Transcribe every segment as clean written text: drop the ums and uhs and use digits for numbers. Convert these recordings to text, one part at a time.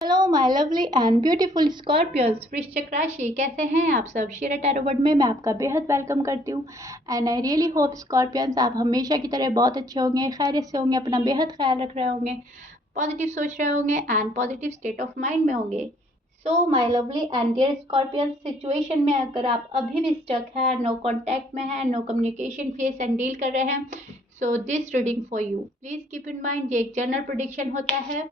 Hello my lovely and beautiful scorpions. वृश्चिक राशि, कैसे हैं आप सब? शेयर टैरो वर्ड में मैं आपका बेहद वेलकम करती हूँ and I really hope scorpions आप हमेशा की तरह बहुत अच्छे होंगे, खैरियत से होंगे, अपना बेहद ख्याल रख रहे होंगे, पॉजिटिव सोच रहे होंगे and positive state of mind में होंगे। So my lovely and dear scorpions, situation में अगर आप अभी भी स्टक है, नो कॉन्टैक्ट में है, no communication face and deal कर रहे हैं, so this reading for you. Please keep in mind ये एक जनरल प्रेडिक्शन होता है।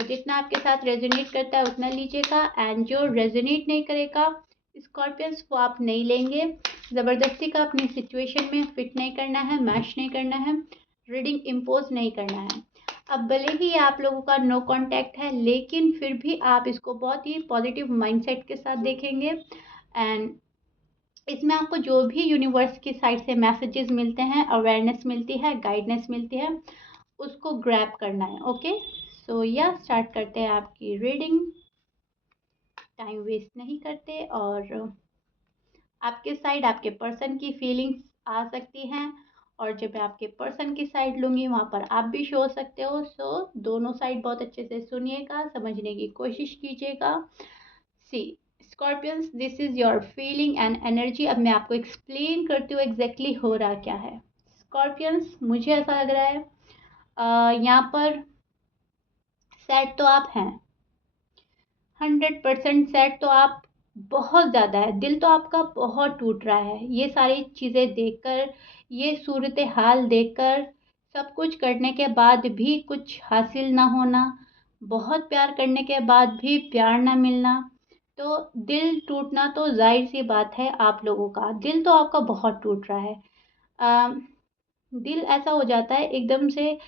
जितना आपके साथ रेजोनेट करता है उतना लीजिएगा एंड जो रेजोनेट नहीं करेगा स्कॉर्पियंस वो आप नहीं लेंगे। ज़बरदस्ती का अपनी सिचुएशन में फिट नहीं करना है, मैच नहीं करना है, रीडिंग इम्पोज नहीं करना है। अब भले ही आप लोगों का नो कांटेक्ट है लेकिन फिर भी आप इसको बहुत ही पॉजिटिव माइंडसेट के साथ देखेंगे एंड इसमें आपको जो भी यूनिवर्स की साइड से मैसेजेस मिलते हैं, अवेयरनेस मिलती है, गाइडेंस मिलती है, उसको ग्रैब करना है। ओके, सो या स्टार्ट करते हैं आपकी रीडिंग, टाइम वेस्ट नहीं करते। और आपके साइड आपके पर्सन की फीलिंग्स आ सकती हैं और जब मैं आपके पर्सन की साइड लूँगी वहाँ पर आप भी शो हो सकते हो। दोनों साइड बहुत अच्छे से सुनिएगा, समझने की कोशिश कीजिएगा। See scorpions, this is your feeling and energy. अब मैं आपको एक्सप्लेन करती हूँ एग्जैक्टली हो रहा क्या है। स्कॉर्पियंस, मुझे ऐसा लग रहा है यहाँ पर सैड तो आप हैं, 100% सैड तो आप बहुत ज़्यादा है, दिल तो आपका बहुत टूट रहा है ये सारी चीज़ें देखकर, ये सूरत हाल देखकर। सब कुछ करने के बाद भी कुछ हासिल ना होना, बहुत प्यार करने के बाद भी प्यार ना मिलना, तो दिल टूटना तो जाहिर सी बात है। आप लोगों का दिल तो आपका बहुत टूट रहा है। अ, दिल ऐसा हो जाता है एकदम से,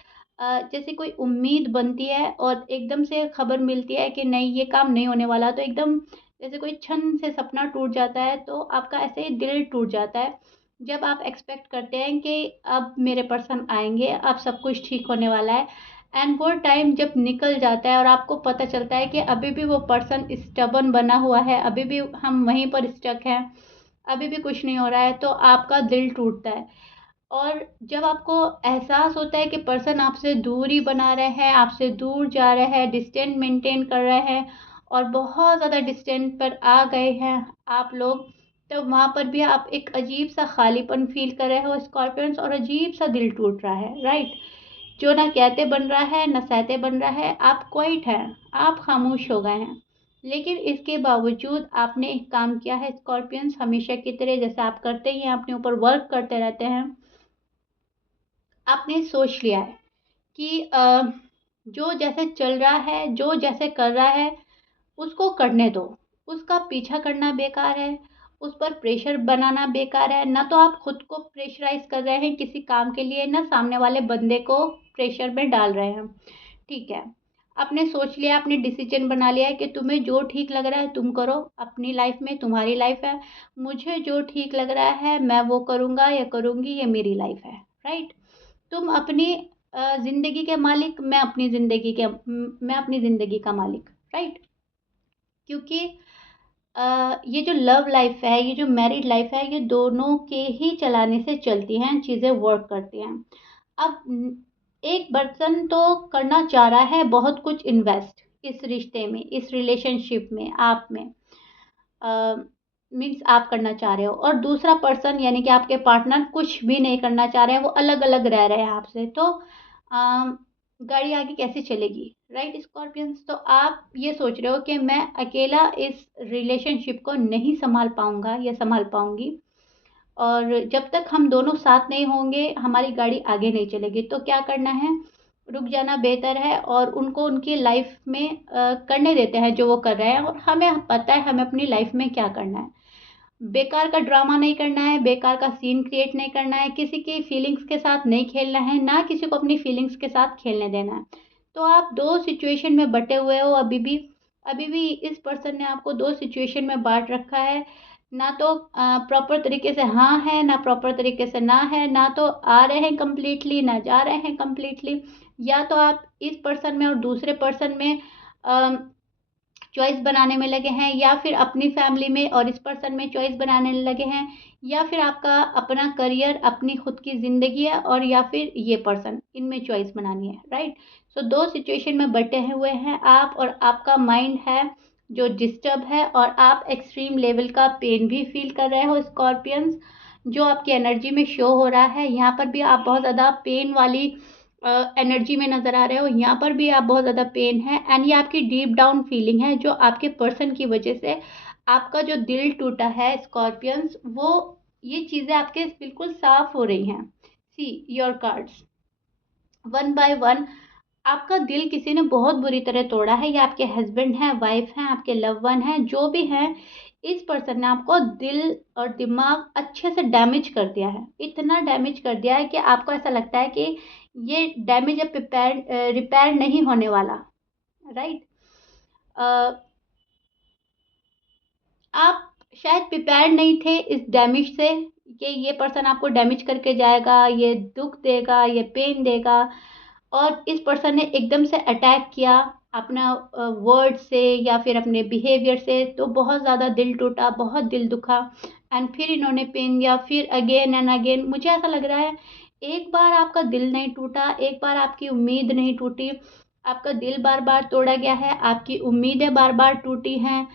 जैसे कोई उम्मीद बनती है और एकदम से खबर मिलती है कि नहीं ये काम नहीं होने वाला, तो एकदम जैसे कोई क्षण से सपना टूट जाता है, तो आपका ऐसे ही दिल टूट जाता है। जब आप एक्सपेक्ट करते हैं कि अब मेरे पर्सन आएंगे, अब सब कुछ ठीक होने वाला है एंड वो टाइम जब निकल जाता है और आपको पता चलता है कि अभी भी वो पर्सन स्टबन बना हुआ है, अभी भी हम वहीं पर स्टक हैं, अभी भी कुछ नहीं हो रहा है, तो आपका दिल टूटता है। और जब आपको एहसास होता है कि पर्सन आपसे दूरी बना रहे हैं, आपसे दूर जा रहे हैं, डिस्टेंस मेंटेन कर रहे हैं और बहुत ज़्यादा डिस्टेंस पर आ गए हैं आप लोग, तो वहाँ पर भी आप एक अजीब सा खालीपन फील कर रहे हो स्कॉर्पियंस, और अजीब सा दिल टूट रहा है, राइट? जो ना कहते बन रहा है ना सहते बन रहा है, आप क्वाइट हैं, आप खामोश हो गए हैं। लेकिन इसके बावजूद आपने एक काम किया है स्कॉर्पियंस, हमेशा की तरह जैसे आप करते ही हैं, अपने ऊपर वर्क करते रहते हैं। आपने सोच लिया है कि जो जैसे चल रहा है, जो जैसे कर रहा है उसको करने दो, उसका पीछा करना बेकार है, उस पर प्रेशर बनाना बेकार है। ना तो आप खुद को प्रेशराइज कर रहे हैं किसी काम के लिए, ना सामने वाले बंदे को प्रेशर में डाल रहे हैं। ठीक है, आपने सोच लिया, आपने डिसीजन बना लिया है कि तुम्हें जो ठीक लग रहा है तुम करो, अपनी लाइफ में तुम्हारी लाइफ है, मुझे जो ठीक लग रहा है मैं वो करूँगा या करूँगी, ये मेरी लाइफ है, राइट? तुम अपनी ज़िंदगी के मालिक, मैं अपनी ज़िंदगी का मालिक, राइट? क्योंकि ये जो लव लाइफ है, ये जो मैरिड लाइफ है, ये दोनों के ही चलाने से चलती हैं, चीज़ें वर्क करती हैं। अब एक पर्सन तो करना चाह रहा है बहुत कुछ इन्वेस्ट इस रिश्ते में, इस रिलेशनशिप में, आप में, मीन्स आप करना चाह रहे हो, और दूसरा पर्सन यानी कि आपके पार्टनर कुछ भी नहीं करना चाह रहे हैं, वो अलग अलग रह रहे हैं आपसे। तो गाड़ी आगे कैसे चलेगी, राइट स्कॉर्पियंस? तो आप ये सोच रहे हो कि मैं अकेला इस रिलेशनशिप को नहीं संभाल पाऊंगा या संभाल पाऊंगी, और जब तक हम दोनों साथ नहीं होंगे हमारी गाड़ी आगे नहीं चलेगी। तो क्या करना है, रुक जाना बेहतर है और उनको उनकी लाइफ में करने देते हैं जो वो कर रहे हैं, और हमें पता है हमें अपनी लाइफ में क्या करना है। बेकार का ड्रामा नहीं करना है, बेकार का सीन क्रिएट नहीं करना है, किसी की फीलिंग्स के साथ नहीं खेलना है, ना किसी को अपनी फीलिंग्स के साथ खेलने देना है। तो आप दो सिचुएशन में बटे हुए हो अभी भी इस पर्सन ने आपको दो सिचुएशन में बांट रखा है। ना तो प्रॉपर तरीके से हाँ है, ना प्रॉपर तरीके से ना है, ना तो आ रहे हैं कम्प्लीटली, ना जा रहे हैं कम्प्लीटली। या तो आप इस पर्सन में और दूसरे पर्सन में चॉइस बनाने में लगे हैं, या फिर अपनी फैमिली में और इस पर्सन में चॉइस बनाने लगे हैं, या फिर आपका अपना करियर, अपनी खुद की ज़िंदगी है, और या फिर ये पर्सन, इनमें चॉइस बनानी है, राइट। सो दो सिचुएशन में बटे हुए हैं आप, और आपका माइंड है जो डिस्टर्ब है, और आप एक्सट्रीम लेवल का पेन भी फील कर रहे हो स्कॉर्पियंस, जो आपकी एनर्जी में शो हो रहा है। यहाँ पर भी आप बहुत ज़्यादा पेन वाली एनर्जी में नज़र आ रहे हो, यहाँ पर भी आप बहुत ज़्यादा पेन है, एंड ये आपकी डीप डाउन फीलिंग है जो आपके पर्सन की वजह से आपका जो दिल टूटा है स्कॉर्पियंस, वो ये चीज़ें आपके बिल्कुल साफ हो रही हैं। See your cards one by one, आपका दिल किसी ने बहुत बुरी तरह तोड़ा है, या आपके हस्बैंड हैं, वाइफ हैं, आपके लव वन हैं, जो भी हैं, इस पर्सन ने आपको दिल और दिमाग अच्छे से डैमेज कर दिया है। इतना डैमेज कर दिया है कि आपको ऐसा लगता है कि ये डैमेज अब रिपेयर नहीं होने वाला, राइट। आप शायद प्रिपेयर नहीं थे इस डैमेज से, कि ये पर्सन आपको डैमेज करके जाएगा, ये दुख देगा, ये पेन देगा, और इस पर्सन ने एकदम से अटैक किया अपना वर्ड से या फिर अपने बिहेवियर से, तो बहुत ज़्यादा दिल टूटा, बहुत दिल दुखा, एंड फिर इन्होंने पेन दिया, फिर अगेन एंड अगेन। मुझे ऐसा लग रहा है एक बार आपका दिल नहीं टूटा, एक बार आपकी उम्मीद नहीं टूटी, आपका दिल बार बार तोड़ा गया है, आपकी उम्मीदें बार बार टूटी हैं,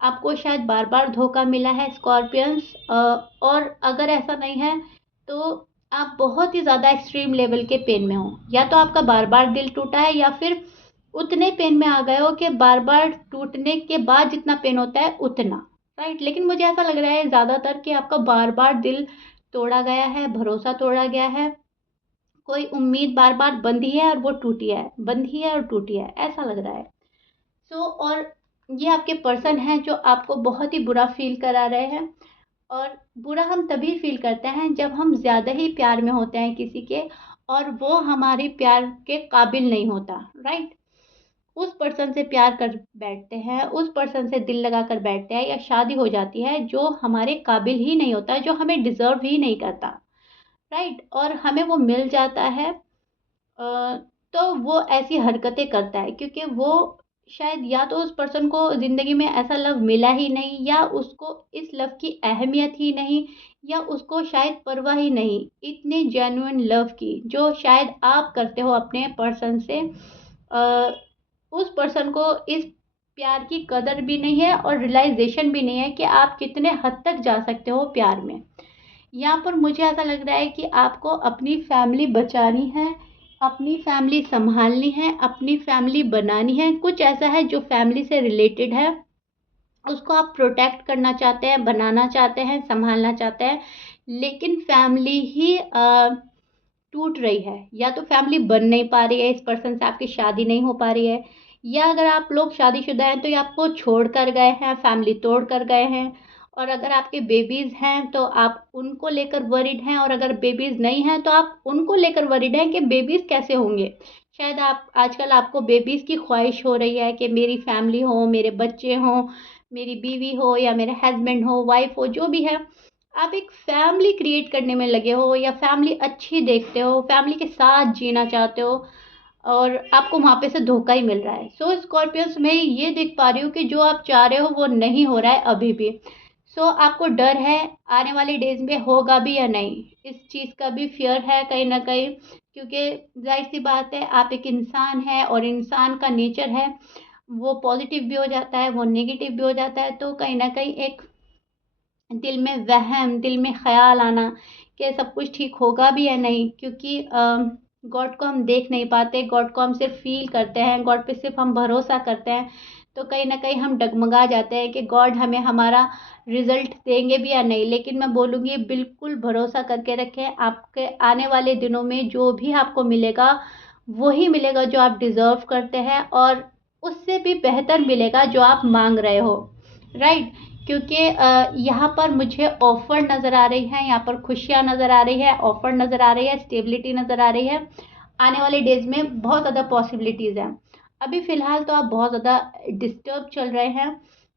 आपको शायद बार बार धोखा मिला है स्कॉर्पियंस। और अगर ऐसा नहीं है तो आप बहुत ही ज़्यादा एक्सट्रीम लेवल के पेन में हो, या तो आपका बार बार दिल टूटा है, या फिर उतने पेन में आ गए हो कि बार बार टूटने के बाद जितना पेन होता है उतना, राइट। लेकिन मुझे ऐसा लग रहा है ज़्यादातर कि आपका बार बार दिल तोड़ा गया है, भरोसा तोड़ा गया है, कोई उम्मीद बार बार बंधी है और वो टूटी है, बंधी है और टूटी है, ऐसा लग रहा है। और ये आपके पर्सन हैं जो आपको बहुत ही बुरा फील करा रहे हैं, और बुरा हम तभी फील करते हैं जब हम ज़्यादा ही प्यार में होते हैं किसी के, और वो हमारे प्यार के काबिल नहीं होता, राइट। उस पर्सन से प्यार कर बैठते हैं, उस पर्सन से दिल लगा कर बैठते हैं, या शादी हो जाती है जो हमारे काबिल ही नहीं होता, जो हमें डिज़र्व ही नहीं करता, राइट, और हमें वो मिल जाता है। तो वो ऐसी हरकतें करता है क्योंकि वो शायद या तो उस पर्सन को ज़िंदगी में ऐसा लव मिला ही नहीं, या उसको इस लव की अहमियत ही नहीं, या उसको शायद परवाह ही नहीं इतने जेन्युइन लव की जो शायद आप करते हो अपने पर्सन से। उस पर्सन को इस प्यार की कदर भी नहीं है, और रियलाइजेशन भी नहीं है कि आप कितने हद तक जा सकते हो प्यार में। यहाँ पर मुझे ऐसा लग रहा है कि आपको अपनी फैमिली बचानी है, अपनी फैमिली संभालनी है, अपनी फैमिली बनानी है। कुछ ऐसा है जो फैमिली से रिलेटेड है, उसको आप प्रोटेक्ट करना चाहते हैं, बनाना चाहते हैं, संभालना चाहते हैं, लेकिन फैमिली ही टूट रही है, या तो फैमिली बन नहीं पा रही है, इस पर्सन से आपकी शादी नहीं हो पा रही है, या अगर आप लोग शादीशुदा हैं तो ये आपको छोड़ कर गए हैं, फैमिली तोड़ कर गए हैं, और अगर आपके बेबीज़ हैं तो आप उनको लेकर वरीड हैं, और अगर बेबीज़ नहीं हैं तो आप उनको लेकर वरीड हैं कि बेबीज़ कैसे होंगे। शायद आप आजकल आपको बेबीज़ की ख्वाहिश हो रही है कि मेरी फैमिली हो, मेरे बच्चे हों, मेरी बीवी हो, या मेरे हस्बैंड हो, वाइफ हो, जो भी है, आप एक फैमिली क्रिएट करने में लगे हो, या फैमिली अच्छी देखते हो, फैमिली के साथ जीना चाहते हो, और आपको वहाँ पे से धोखा ही मिल रहा है। सो स्कॉर्पियंस, मैं ये देख पा रही हूँ कि जो आप चाह रहे हो वो नहीं हो रहा है अभी भी। सो आपको डर है आने वाले डेज में होगा भी या नहीं, इस चीज़ का भी फियर है कहीं ना कहीं, क्योंकि जाहिर सी बात है आप एक इंसान है, और इंसान का नेचर है वो पॉजिटिव भी हो जाता है, वो नेगेटिव भी हो जाता है, तो कहीं ना कहीं एक दिल में वहम, दिल में ख़्याल आना कि सब कुछ ठीक होगा भी या नहीं, क्योंकि गॉड को हम देख नहीं पाते, गॉड को हम सिर्फ फील करते हैं, गॉड पे सिर्फ हम भरोसा करते हैं, तो कहीं ना कहीं हम डगमगा जाते हैं कि गॉड हमें हमारा रिज़ल्ट देंगे भी या नहीं। लेकिन मैं बोलूँगी बिल्कुल भरोसा करके रखें, आपके आने वाले दिनों में जो भी आपको मिलेगा वही मिलेगा जो आप डिज़र्व करते हैं, और उससे भी बेहतर मिलेगा जो आप मांग रहे हो, राइट। क्योंकि यहाँ पर मुझे ऑफ़र नज़र आ रही है, यहाँ पर खुशियाँ नज़र आ रही है, ऑफ़र नज़र आ रही है, स्टेबिलिटी नज़र आ रही है। आने वाले डेज़ में बहुत ज़्यादा पॉसिबिलिटीज़ हैं। अभी फ़िलहाल तो आप बहुत ज़्यादा डिस्टर्ब चल रहे हैं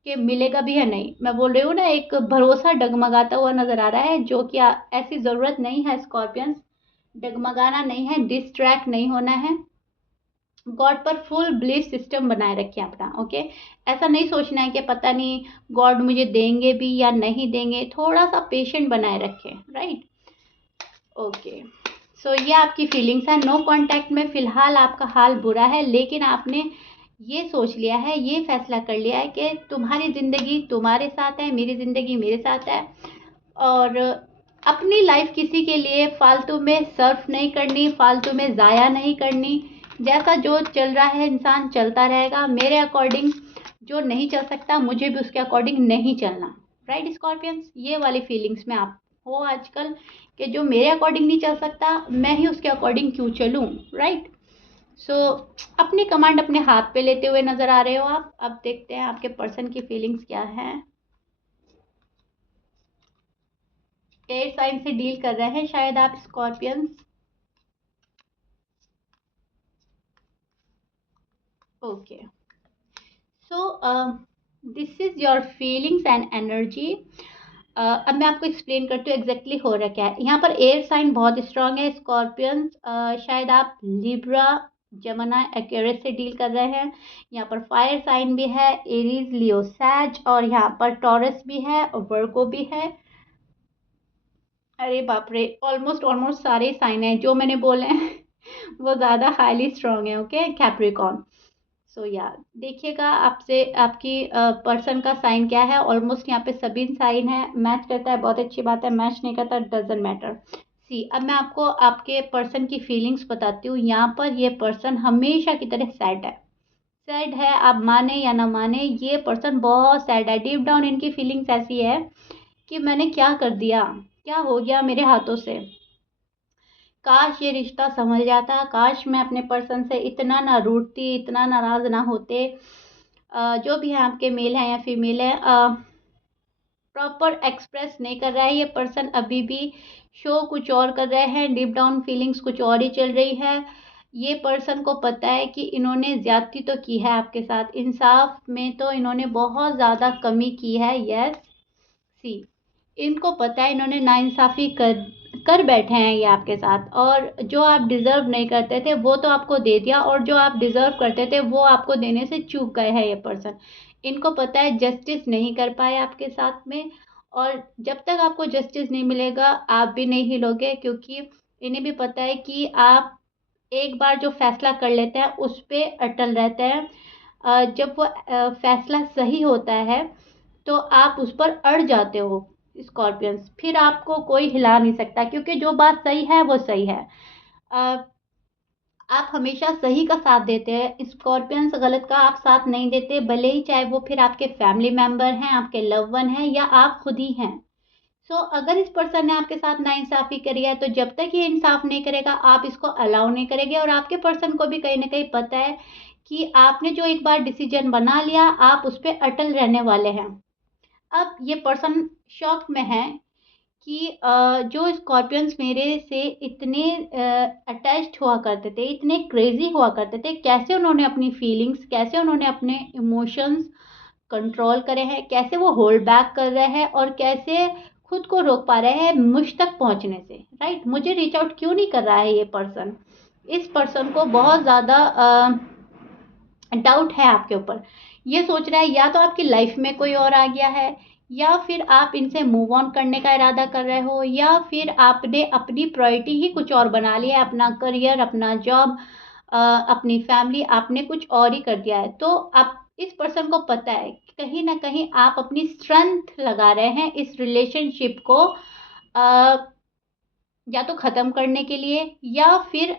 कि मिलेगा भी या नहीं। मैं बोल रही हूँ ना, एक भरोसा डगमगाता हुआ नज़र आ रहा है, जो कि ऐसी ज़रूरत नहीं है स्कॉर्पियंस, डगमगाना नहीं है, डिस्ट्रैक्ट नहीं होना है। गॉड पर फुल बिलीफ सिस्टम बनाए रखें अपना। ओके, ऐसा नहीं सोचना है कि पता नहीं गॉड मुझे देंगे भी या नहीं देंगे, थोड़ा सा पेशेंट बनाए रखें, राइट। ओके, सो ये आपकी फीलिंग्स है। नो कांटेक्ट में फिलहाल आपका हाल बुरा है, लेकिन आपने ये सोच लिया है, ये फैसला कर लिया है कि तुम्हारी ज़िंदगी तुम्हारे साथ है, मेरी ज़िंदगी मेरे साथ है, और अपनी लाइफ किसी के लिए फालतू में सर्फ नहीं करनी, फालतू में ज़ाया नहीं करनी। जैसा जो चल रहा है इंसान चलता रहेगा, मेरे अकॉर्डिंग जो नहीं चल सकता मुझे भी उसके अकॉर्डिंग नहीं चलना, राइट स्कॉर्पियंस। ये वाली फीलिंग्स में आप हो आजकल कि जो मेरे अकॉर्डिंग नहीं चल सकता मैं ही उसके अकॉर्डिंग क्यों चलूँ, राइट। सो अपनी कमांड अपने हाथ पे लेते हुए नजर आ रहे हो आप। अब देखते हैं आपके पर्सन की फीलिंग्स क्या है। एयर साइन से डील कर रहे हैं शायद आप scorpions. Okay, so this is your feelings and energy. अब मैं आपको एक्सप्लेन करती हूँ एग्जैक्टली हो रहा क्या है। यहाँ पर एयर साइन बहुत स्ट्रांग है स्कॉर्पियंस। शायद आप लिब्रा, जमुना, एक्वेरियस से डील कर रहे हैं। यहाँ पर फायर साइन भी है, एरीज, लियो, सैज, और यहाँ पर टॉरस भी है और वर्गो भी है। अरे बाप रे, ऑलमोस्ट ऑलमोस्ट सारे साइन हैं जो मैंने बोले हैं वो ज़्यादा हाईली स्ट्रांग है। Okay, Capricorn. सो या देखिएगा आपसे आपकी पर्सन का साइन क्या है। ऑलमोस्ट यहाँ पे सभी साइन है, मैच करता है बहुत अच्छी बात है, मैच नहीं करता डजेंट मैटर। सी, अब मैं आपको आपके पर्सन की फीलिंग्स बताती हूँ। यहाँ पर ये पर्सन हमेशा की तरह सैड है। सैड है, आप माने या ना माने, ये पर्सन बहुत सैड है। डीप डाउन इनकी फीलिंग्स ऐसी है कि मैंने क्या कर दिया, क्या हो गया मेरे हाथों से, काश ये रिश्ता संभल जाता, काश मैं अपने पर्सन से इतना ना रूठती, इतना नाराज ना होते। जो भी है आपके मेल हैं या फीमेल है, प्रॉपर एक्सप्रेस नहीं कर रहा है ये पर्सन अभी भी, शो कुछ और कर रहे हैं, डीप डाउन फीलिंग्स कुछ और ही चल रही है। ये पर्सन को पता है कि इन्होंने ज्यादती तो की है आपके साथ, इंसाफ में तो इन्होंने बहुत ज़्यादा कमी की है। यस, सी, इनको पता है इन्होंने नाइंसाफ़ी कर कर बैठे हैं ये आपके साथ, और जो आप डिज़र्व नहीं करते थे वो तो आपको दे दिया, और जो आप डिज़र्व करते थे वो आपको देने से चूक गए हैं ये पर्सन। इनको पता है जस्टिस नहीं कर पाए आपके साथ में, और जब तक आपको जस्टिस नहीं मिलेगा आप भी नहीं हिलोगे, क्योंकि इन्हें भी पता है कि आप एक बार जो फैसला कर लेते हैं उस पे अटल रहते हैं। जब वो फैसला सही होता है तो आप उस पर अड़ जाते हो स्कॉर्पियंस, फिर आपको कोई हिला नहीं सकता, क्योंकि जो बात सही है वो सही है। अ, आप हमेशा सही का साथ देते हैं स्कॉर्पियंस, गलत का आप साथ नहीं देते, भले ही चाहे वो फिर आपके फैमिली मेंबर हैं, आपके लव वन हैं, या आप खुद ही हैं। सो अगर इस पर्सन ने आपके साथ नाइंसाफी करी है तो जब तक ये इंसाफ नहीं करेगा आप इसको अलाउ नहीं करेंगे, और आपके पर्सन को भी कहीं ना कहीं पता है कि आपने जो एक बार डिसीजन बना लिया आप उस पर अटल रहने वाले हैं। अब ये पर्सन शॉक में है कि जो स्कॉर्पियंस मेरे से इतने अटैच्ड हुआ करते थे, इतने क्रेजी हुआ करते थे, कैसे उन्होंने अपनी फीलिंग्स, कैसे उन्होंने अपने इमोशंस कंट्रोल करे हैं, कैसे वो होल्ड बैक कर रहे हैं, और कैसे खुद को रोक पा रहे हैं मुझ तक पहुंचने से, राइट। मुझे रीच आउट क्यों नहीं कर रहा है ये पर्सन। इस पर्सन को बहुत ज़्यादा डाउट है आपके ऊपर। ये सोच रहा है या तो आपकी लाइफ में कोई और आ गया है, या फिर आप इनसे मूव ऑन करने का इरादा कर रहे हो, या फिर आपने अपनी प्रायोरिटी ही कुछ और बना लिया है, अपना करियर, अपना जॉब, अपनी फैमिली, आपने कुछ और ही कर दिया है। तो आप, इस पर्सन को पता है कि कहीं ना कहीं आप अपनी स्ट्रेंथ लगा रहे हैं इस रिलेशनशिप को या तो खत्म करने के लिए, या फिर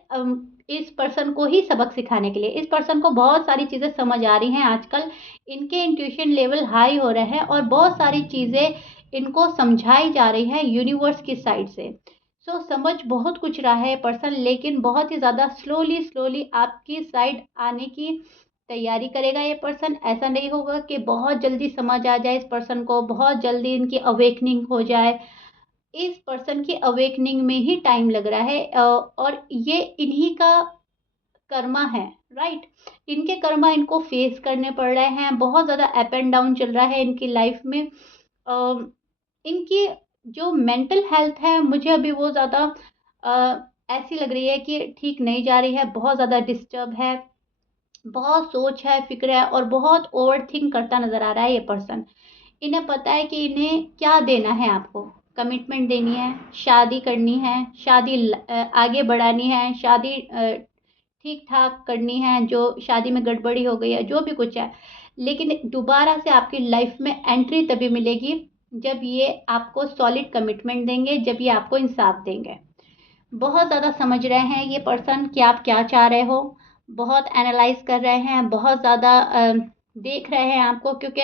इस पर्सन को ही सबक सिखाने के लिए। इस पर्सन को बहुत सारी चीज़ें समझ आ रही हैं आजकल, इनके इंट्यूशन लेवल हाई हो रहे हैं, और बहुत सारी चीज़ें इनको समझाई जा रही है यूनिवर्स की साइड से। सो समझ बहुत कुछ रहा है पर्सन, लेकिन बहुत ही ज़्यादा स्लोली स्लोली आपकी साइड आने की तैयारी करेगा ये पर्सन। ऐसा नहीं होगा कि बहुत जल्दी समझ आ जाए इस पर्सन को, बहुत जल्दी इनकी अवेकनिंग हो जाए। इस पर्सन की अवेकनिंग में ही टाइम लग रहा है, और ये इन्हीं का कर्मा है, राइट। इनके कर्मा इनको फेस करने पड़ रहे हैं, बहुत ज़्यादा अप एंड डाउन चल रहा है इनकी लाइफ में। इनकी जो मेंटल हेल्थ है मुझे अभी वो ज़्यादा ऐसी लग रही है कि ठीक नहीं जा रही है, बहुत ज़्यादा डिस्टर्ब है। बहुत सोच है, फिक्र है और बहुत ओवर थिंक करता नज़र आ रहा है ये पर्सन। इन्हें पता है कि इन्हें क्या देना है आपको, कमिटमेंट देनी है, शादी करनी है, शादी आगे बढ़ानी है, शादी ठीक ठाक करनी है, जो शादी में गड़बड़ी हो गई है, जो भी कुछ है। लेकिन दोबारा से आपकी लाइफ में एंट्री तभी मिलेगी जब ये आपको सॉलिड कमिटमेंट देंगे, जब ये आपको इंसाफ देंगे। बहुत ज़्यादा समझ रहे हैं ये पर्सन कि आप क्या चाह रहे हो, बहुत एनालाइज कर रहे हैं, बहुत ज़्यादा देख रहे हैं आपको, क्योंकि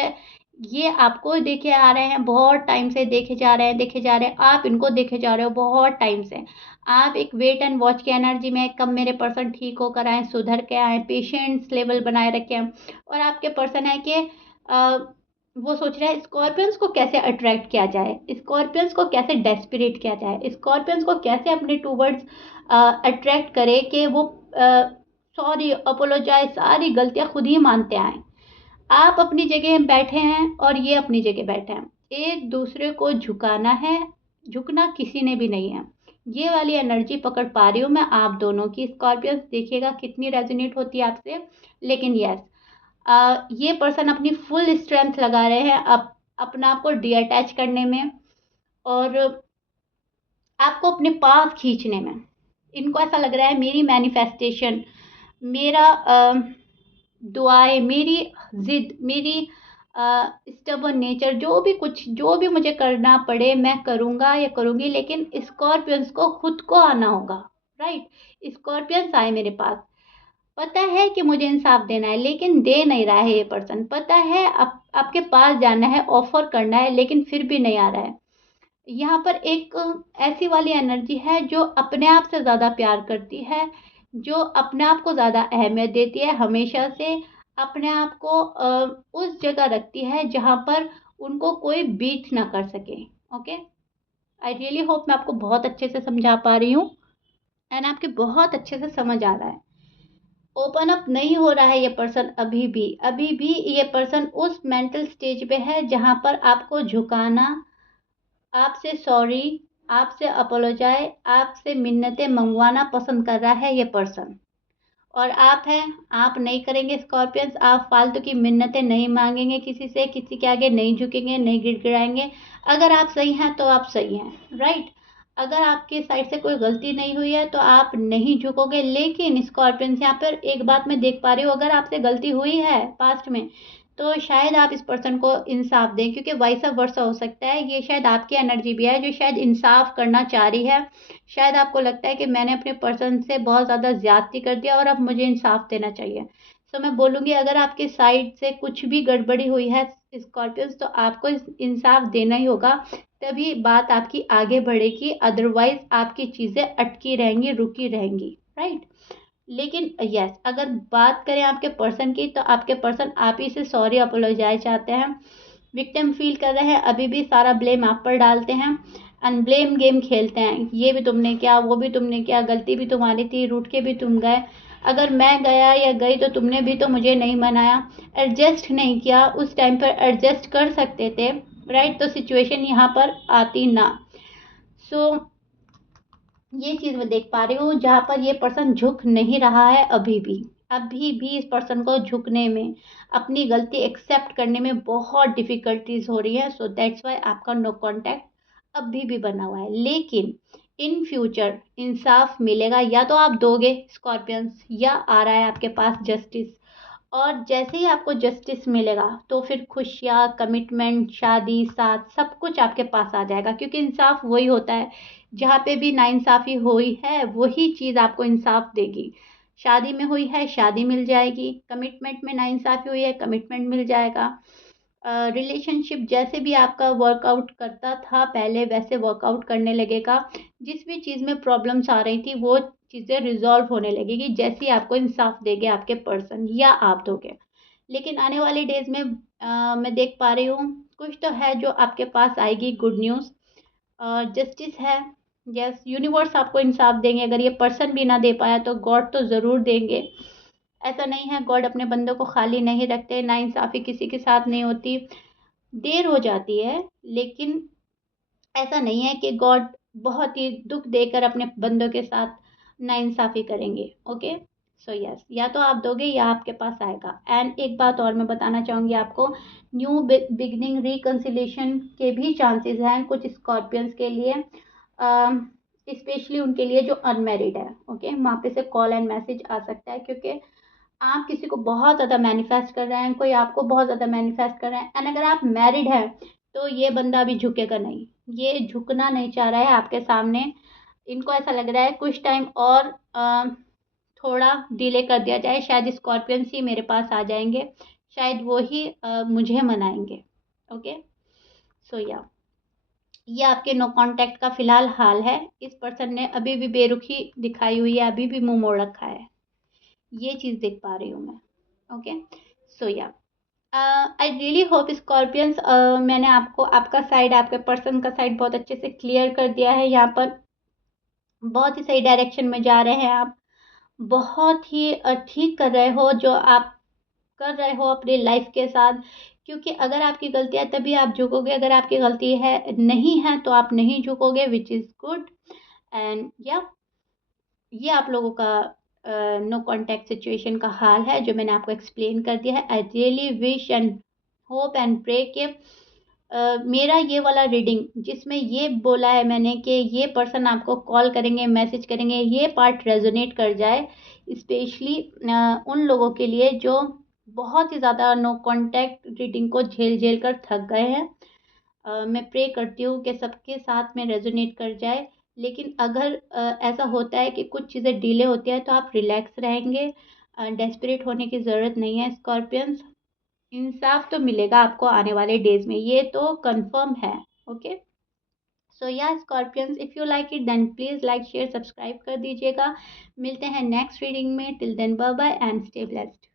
ये आपको देखे आ रहे हैं, बहुत टाइम से देखे जा रहे हैं, आप इनको देखे जा रहे हो बहुत टाइम से। आप एक वेट एंड वॉच की एनर्जी में, कब मेरे पर्सन ठीक होकर आए, सुधर के आए, पेशेंस लेवल बनाए रखें। और आपके पर्सन है कि वो सोच रहा है स्कॉर्पियंस को कैसे अट्रैक्ट किया जाए, स्कॉर्पियंस को कैसे डेस्परेट किया जाए, स्कॉर्पियंस को कैसे अपने टूवर्ड्स अट्रैक्ट करे कि वो सॉरी अपोलोजाइज, सारी गलतियां खुद ही मानते आए। आप अपनी जगह बैठे हैं और ये अपनी जगह बैठे हैं, एक दूसरे को झुकाना है, झुकना किसी ने भी नहीं है। ये वाली एनर्जी पकड़ पा रही हूँ मैं आप दोनों की। स्कॉर्पियंस देखिएगा कितनी रेजोनेट होती है आपसे। लेकिन यस, ये पर्सन अपनी फुल स्ट्रेंथ लगा रहे हैं अपना आपको डिअटैच करने में और आपको अपने पास खींचने में। इनको ऐसा लग रहा है मेरी मैनिफेस्टेशन, मेरा दुआएं, मेरी जिद, मेरी स्टबर्न नेचर, जो भी मुझे करना पड़े मैं करूँगा या करूँगी, लेकिन स्कॉर्पियंस को खुद को आना होगा। राइट, स्कॉर्पियंस आए मेरे पास, पता है कि मुझे इंसाफ देना है लेकिन दे नहीं रहा है ये पर्सन। पता है आपके पास जाना है, ऑफर करना है, लेकिन फिर भी नहीं आ रहा है। यहाँ पर एक ऐसी वाली एनर्जी है जो अपने आप से ज़्यादा प्यार करती है, जो अपने आप को ज़्यादा अहमियत देती है, हमेशा से अपने आप को उस जगह रखती है जहाँ पर उनको कोई बीट ना कर सके। ओके, आई रियली होप मैं आपको बहुत अच्छे से समझा पा रही हूँ एंड आपके बहुत अच्छे से समझ आ रहा है। ओपन अप नहीं हो रहा है ये पर्सन अभी भी ये पर्सन उस मेंटल स्टेज पे है जहाँ पर आपको झुकाना, आपसे सॉरी, आपसे अपोलोजाइज, आपसे मिन्नतें मंगवाना पसंद कर रहा है ये पर्सन। और आप हैं, आप नहीं करेंगे स्कॉर्पियंस, आप फालतू की मिन्नतें नहीं मांगेंगे किसी से, किसी के आगे नहीं झुकेंगे, नहीं गिड़गिड़ाएंगे। अगर आप सही हैं तो आप सही हैं, राइट। अगर आपकी साइड से कोई गलती नहीं हुई है तो आप नहीं झुकोगे। लेकिन स्कॉर्पियंस, यहाँ पर एक बात मैं देख पा रही हूँ, अगर आपसे गलती हुई है पास्ट में तो शायद आप इस पर्सन को इंसाफ दें, क्योंकि वाइसा वर्सा हो सकता है, ये शायद आपकी एनर्जी भी है जो शायद इंसाफ करना चाह रही है। शायद आपको लगता है कि मैंने अपने पर्सन से बहुत ज़्यादा ज़्यादती कर दिया और अब मुझे इंसाफ देना चाहिए। तो मैं बोलूँगी अगर आपकी साइड से कुछ भी गड़बड़ी हुई है स्कॉर्पियंस, तो आपको इंसाफ देना ही होगा, तभी बात आपकी आगे बढ़ेगी। अदरवाइज आपकी चीज़ें अटकी रहेंगी, रुकी रहेंगी, राइट। लेकिन यस, अगर बात करें आपके पर्सन की, तो आपके पर्सन आप ही से सॉरी अपोलोजाइज चाहते हैं, विक्टिम फील कर रहे हैं, अभी भी सारा ब्लेम आप पर डालते हैं, अनब्लेम गेम खेलते हैं। ये भी तुमने किया, वो भी तुमने किया, गलती भी तुम्हारी थी, रूठ के भी तुम गए, अगर मैं गया या गई तो तुमने भी तो मुझे नहीं मनाया, एडजस्ट नहीं किया, उस टाइम पर एडजस्ट कर सकते थे, राइट, तो सिचुएशन यहाँ पर आती ना। सो ये चीज़ मैं देख पा रही हूँ जहाँ पर ये पर्सन झुक नहीं रहा है अभी भी इस पर्सन को झुकने में, अपनी गलती एक्सेप्ट करने में बहुत डिफ़िकल्टीज हो रही है। सो दैट्स वाई आपका नो कांटेक्ट अभी भी बना हुआ है। लेकिन इन फ्यूचर इंसाफ मिलेगा, या तो आप दोगे स्कॉर्पियंस, या आ रहा है आपके पास जस्टिस। और जैसे ही आपको जस्टिस मिलेगा तो फिर खुशियाँ, कमिटमेंट, शादी, साथ, सब कुछ आपके पास आ जाएगा, क्योंकि इंसाफ वही होता है। जहाँ पे भी नाइंसाफ़ी हुई है वही चीज़ आपको इंसाफ देगी। शादी में हुई है, शादी मिल जाएगी, कमिटमेंट में नाइंसाफ़ी हुई है, कमिटमेंट मिल जाएगा। रिलेशनशिप जैसे भी आपका वर्कआउट करता था पहले, वैसे वर्कआउट करने लगेगा। जिस भी चीज़ में प्रॉब्लम्स आ रही थी वो चीज़ें रिजॉल्व होने लगेगी, जैसे ही आपको इंसाफ देंगे आपके पर्सन या आप दोगे। लेकिन आने वाले डेज में मैं देख पा रही हूँ कुछ तो है जो आपके पास आएगी, गुड न्यूज़, जस्टिस है। यस, यूनिवर्स आपको इंसाफ देंगे। अगर ये पर्सन भी ना दे पाया तो गॉड तो ज़रूर देंगे। ऐसा नहीं है, गॉड अपने बंदों को खाली नहीं रखते, ना इंसाफ़ी किसी के साथ नहीं होती, देर हो जाती है। लेकिन ऐसा नहीं है कि गॉड बहुत ही दुख देकर अपने बंदों के साथ नाइंसाफ़ी करेंगे। ओके, सो यस, या तो आप दोगे या आपके पास आएगा। एंड एक बात और मैं बताना चाहूँगी आपको, न्यू बिगनिंग रिकन्सिलेशन के भी चांसेस हैं कुछ स्कॉर्पियंस के लिए, स्पेशली उनके लिए जो अनमेरिड है। ओके, वहाँ पे से कॉल एंड मैसेज आ सकता है, क्योंकि आप किसी को बहुत ज़्यादा मैनिफेस्ट कर रहे हैं, कोई आपको बहुत ज़्यादा मैनिफेस्ट कर रहे हैं, एंड अगर आप मैरिड हैं तो ये बंदा अभी झुकेगा नहीं, ये झुकना नहीं चाह रहा है आपके सामने। इनको ऐसा लग रहा है कुछ टाइम और थोड़ा डिले कर दिया जाए, शायद स्कॉर्पियंस ही मेरे पास आ जाएंगे, शायद वो ही मुझे मनाएंगे। ओके, सो या ये आपके नो कांटेक्ट का फिलहाल हाल है। इस पर्सन ने अभी भी बेरुखी दिखाई हुई है, अभी भी मुंह मोड़ रखा है, ये चीज़ देख पा रही हूँ मैं। ओके, सो या आई रियली होप स्कॉर्पियंस, मैंने आपको आपका साइड, आपके पर्सन का साइड बहुत अच्छे से क्लियर कर दिया है। यहाँ पर बहुत ही सही डायरेक्शन में जा रहे हैं आप, बहुत ही ठीक कर रहे हो जो आप कर रहे हो अपनी लाइफ के साथ, क्योंकि अगर आपकी गलती है तभी आप झुकोगे, अगर आपकी गलती है नहीं है तो आप नहीं झुकोगे, विच इज़ गुड। एंड या ये आप लोगों का नो कांटेक्ट सिचुएशन का हाल है जो मैंने आपको एक्सप्लेन कर दिया है। I really wish and hope and pray कि मेरा ये वाला रीडिंग जिसमें ये बोला है मैंने कि ये पर्सन आपको कॉल करेंगे, मैसेज करेंगे, ये पार्ट रेजोनेट कर जाए, स्पेशली उन लोगों के लिए जो बहुत ही ज़्यादा नो कांटेक्ट रीडिंग को झेल झेल कर थक गए हैं। मैं प्रे करती हूँ कि सबके साथ में रेजोनेट कर जाए। लेकिन अगर ऐसा होता है कि कुछ चीज़ें डिले होती है तो आप रिलैक्स रहेंगे, डेस्परेट होने की ज़रूरत नहीं है स्कॉर्पियंस। इंसाफ तो मिलेगा आपको आने वाले डेज में, ये तो कंफर्म है। ओके, सो या scorpions, if you like it then please like share subscribe कर दीजिएगा। मिलते हैं नेक्स्ट रीडिंग में, till then bye bye and stay blessed.